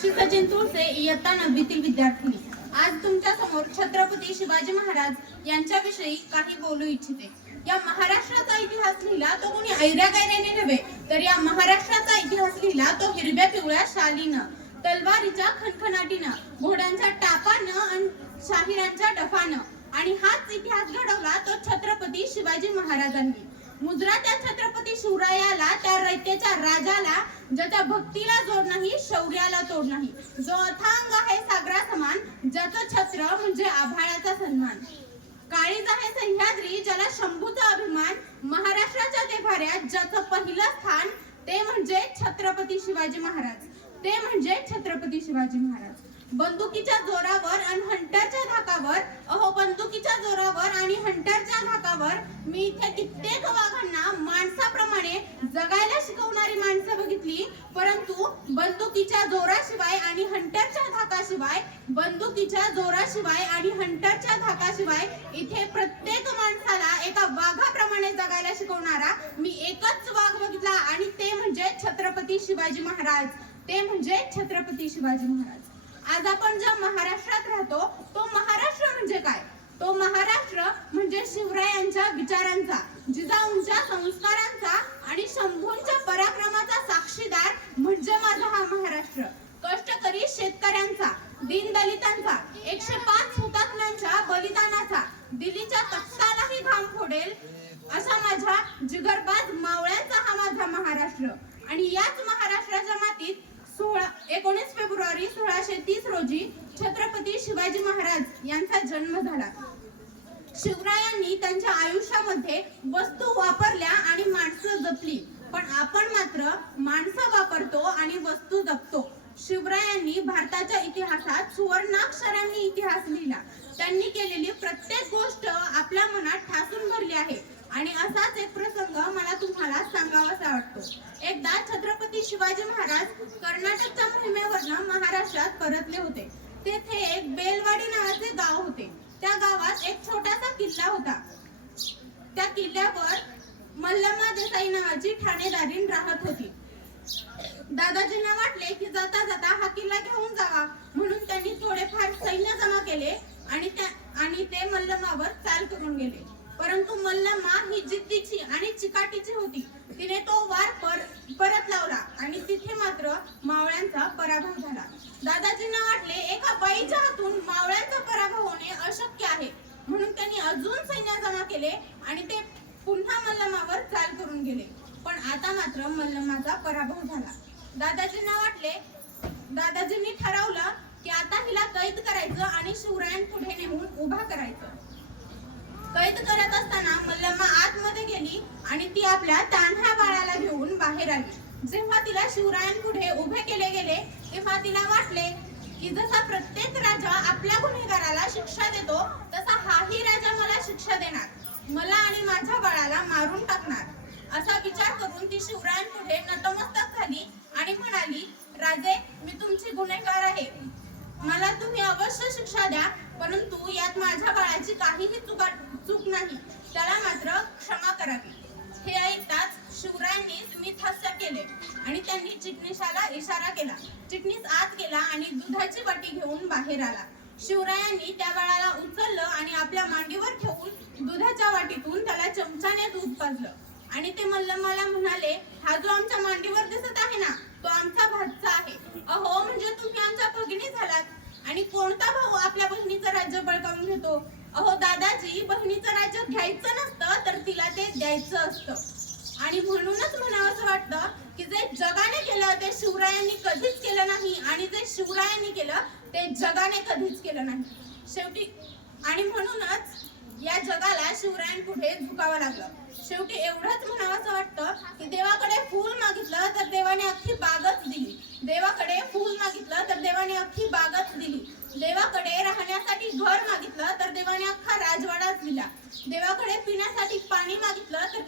सचिन तुळसे इयत्ता 9वीतील विद्यार्थी आज तुमच्या समोर छत्रपती शिवाजी महाराज यांच्याविषयी काही बोलू इच्छिते। या महाराष्ट्राचा इतिहास लिहिला तो कोणी ऐऱ्या-गैऱ्याने नव्हे, तर या महाराष्ट्राचा इतिहास लिहिला तो हिरव्या पिवळ्या शालीनं, तलवारीच्या खणखणाटीनं, घोड्यांच्या टापानं आणि शाहिरांच्या डफानं। आणि हाच इतिहास घडवला तो छत्रपती शिवाजी महाराजांनी। मुजरा त्या छत्रपती शिवरायाला, त्या रयतेच्या राजाला, ज्याच्या भक्तीला जोड नाही, शौर्याला तोड नाही, जो अथांग आहे सागरा समान, ज्याचं छत्र म्हणजे आभाळाचा सन्मान। काळीज आहे सह्याद्री, ज्याला शंभूचा अभिमान, महाराष्ट्राच्या देभाऱ्यात ज्याचं पहिलं स्थान, ते म्हणजे छत्रपती शिवाजी महाराज, ते म्हणजे छत्रपती शिवाजी महाराज। बंदुकीच्या जोरावर आणि हंटरच्या धाकावर, अहो बंदुकीच्या जोरावर आणि हंटरच्या धाकावर मी इथे कित्येक वाघांना माणसाप्रमाणे जगायला शिकवणारी माणसं बघितली, परंतु बंदुकीच्या जोराशिवाय आणि हंटरच्या धाकाशिवाय, बंदुकीच्या जोराशिवाय आणि हंटरच्या धाकाशिवाय इथे प्रत्येक माणसाला एका वाघाप्रमाणे जगायला शिकवणारा मी एकच वाघ बघितला, आणि ते म्हणजे छत्रपती शिवाजी महाराज, ते म्हणजे छत्रपती शिवाजी महाराज। आज आपण ज्या महाराष्ट्रात राहतो तो महाराष्ट्र म्हणजे काय? तो महाराष्ट्र म्हणजे शिवरायांच्या विचारांचा, जिजाऊंच्या संस्कारांचा आणि शंभूंच्या पराक्रमाचा साक्षीदार म्हणजे माझा हा महाराष्ट्र। कष्टकरी शेतकऱ्यांचा, दीनदलितांचा, 105 हुतात्म्यांच्या बलिदानाचा, दिल्लीच्या तख्तालाही घाम फोडेल असा माझ्या जिगरबाज मावळ्यांचा हा माझा महाराष्ट्र। आणि याच महाराष्ट्राच्या मातीत 19 फेब्रुवारी 1630 रोजी छत्रपती शिवाजी महाराज यांचा जन्म झाला। शिवरायांनी त्यांच्या आयुष्यामध्ये वस्तू वापरल्या आणि माणसं जपली, पण आपण मात्र माणसं वापरतो आणि वस्तू जपतो। शिवरायांनी भारताच्या इतिहासात सुवर्णाक्षरांनी इतिहास लिहिला। त्यांनी केलेली प्रत्येक गोष्ट आपल्या मनात ठासून भरली आहे। आणि असाच एक प्रसंग मला तुम्हाला सांगावासा वाटतो। एकदा छत्रपती शिवाजी महाराज कर्नाटकच्या मोहिमेवरनं महाराष्ट्रात परतले होते। तेथे एक बेलवाडी नावाचे गाव होते। त्या गावात एक छोटासा किल्ला होता। त्या किल्ल्यावर मल्लम्मा देसाई नावाची ठाणेदारीण राहत होती। दादाजींना वाटले की जाता जाता हा किल्ला घेऊन जावा, म्हणून त्यांनी थोडेफार सैन्य जमा केले आणि ते मल्लम्मावर चाल करून गेले। परंतु मल्लम्मा ही जिद्दीची आणि चिकाटीची होती। तिने तो वार परत लावला आणि तिथे मात्र मावळ्यांचा पराभव झाला। दादाजींना वाटले एका बाईच्या हातून मावळ्यांचा पराभव होणे अशक्य आहे, म्हणून त्यांनी अजून सैन्य जमा केले आणि ते पुन्हा मल्लम्मावर चाल करून गेले। पण आता मात्र मल्लम्माचा पराभव झाला। दादाजींनी ठरवलं की आता हिला कैद करायचं आणि शिवरायांपुढे नेऊन उभा करायचं। कैद करत असताना मल्लम्मा आतमध्ये गेली आणि ती आपल्या तान्ह्या बाळाला घेऊन बाहेर आली। जेव्हा तिला शिवरायांपुढे उभे केले गेले तेव्हा तिला वाटले की जसा प्रत्येक राजा आपल्या गुन्हेगाराला शिक्षा देतो, तसा हाही राजा मला शिक्षा देणार, मला आणि माझ्या बाळाला मारून टाकणार। असा विचार करून ती शिवरायांपुढे नतमस्तक झाली आणि म्हणाली, राजे, मी तुमची गुन्हेगार आहे, मला तुम्ही अवश्य शिक्षा द्या, परंतु यात माझ्या बाळाची काहीही चूक नाही, त्याला मात्र क्षमा करावी। हे ऐकताच शिवरायांनी स्मित हास्य केले आणि त्यांनी चिटणीसाला इशारा केला। चिटणीस आत गेला आणि दुधाची वाटी घेऊन बाहेर आला। शिवरायांनी त्या बाळाला उचललं आणि आपल्या मांडीवर ठेवून दुधाच्या वाटीतून त्याला चमचाने दूध पाजलं आणि ते मल्लम्माला म्हणाले, हा जो आमच्या मांडीवर दिसत आहे ना, तो आमचा भाचा आहे। अहो, म्हणजे तुम्ही आमच्या भगिनी झालात। आणि कोणता भाऊ आपल्या बहिणीचं राज्य बळकावून घेतो? अहो दादाजी, बहिणीचं राज्य घ्यायचं नसतं तर तिला ते द्यायचं असतं। आणि म्हणूनच म्हणावंसं वाटतं की जे जगाने केलं ते शिवरायांनी कधीच केलं नाही, आणि जे शिवरायांनी केलं ते जगाने कधीच केलं नाही। शेवटी आणि म्हणूनच या जगाला शिवरायांपुढे झुकावं लागलं। शेवटी एवढंच म्हणावंसं वाटतं की देवाकडे फूल मागितलं तर देवाने अख्खी बागच दिली, देवाकडे फूल मागितलं तर देवाने अख्खी बागच दिली, देवाकडे राहण्यासाठी घर मागितलं तर देवाने अख्खा राजवाडाच दिला, देवाकडे पिण्यासाठी पाणी मागितलं तर